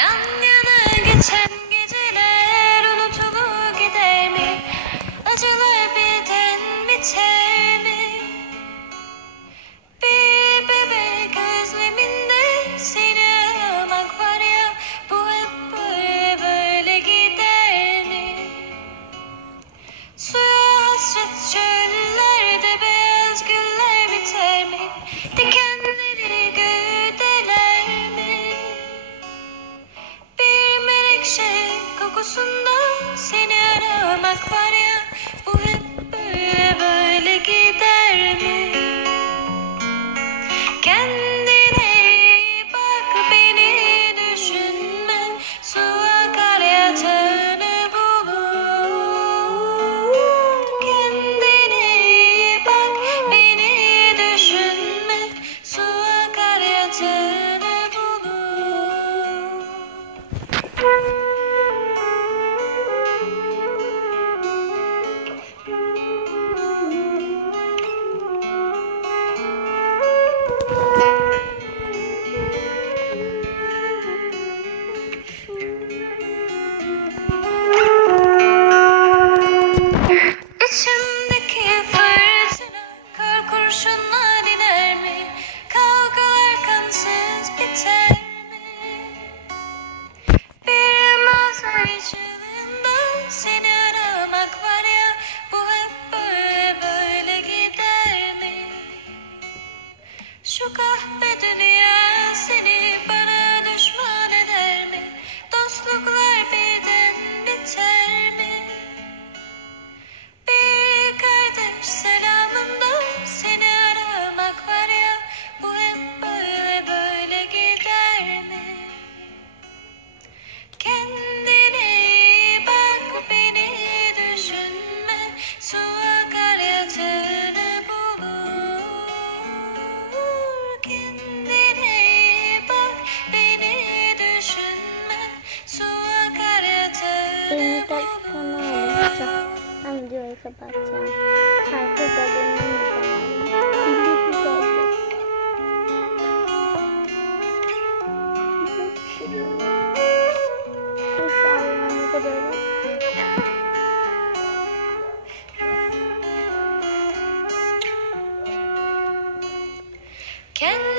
Yan yana geçen geceler unutulup gider mi? Acılar birden biter mi? Bir bebek özleminde seni aramak var ya, bu hep böyle böyle gider mi? Suya hasret çöllerde beyaz güller biter mi? Dikenleri göğdeler mi? Bir menekşe kokusunda seni aramak var ya, bu hep böyle böyle gider mi? Kendine iyi bak, beni düşünme, su akar yatağını bulur. Kendine iyi bak, beni düşünme, su akar yatağını bulur. İçimdeki fırtına kar kurşunla diner mi? Kavgalar kansız biter mi? Bir mağaza içinde seni aramak var ya, bu hep böyle böyle gider mi? Şu kahve dünya seni bana düşman eder mi? Dostluklar birden biter mi? Bir kardeş selamında seni aramak var ya, bu hep böyle böyle gider mi? Kendine iyi bak, beni düşünme, su akar yatağını bulur. Kendine iyi bak, beni düşünme, su akar yatağını bulur. Ben videoyu kapatacağım. Şarkı da dinlemeyeceğim. Bildiğiniz oldu. Çok sağ olun. Ne kadar. Kendine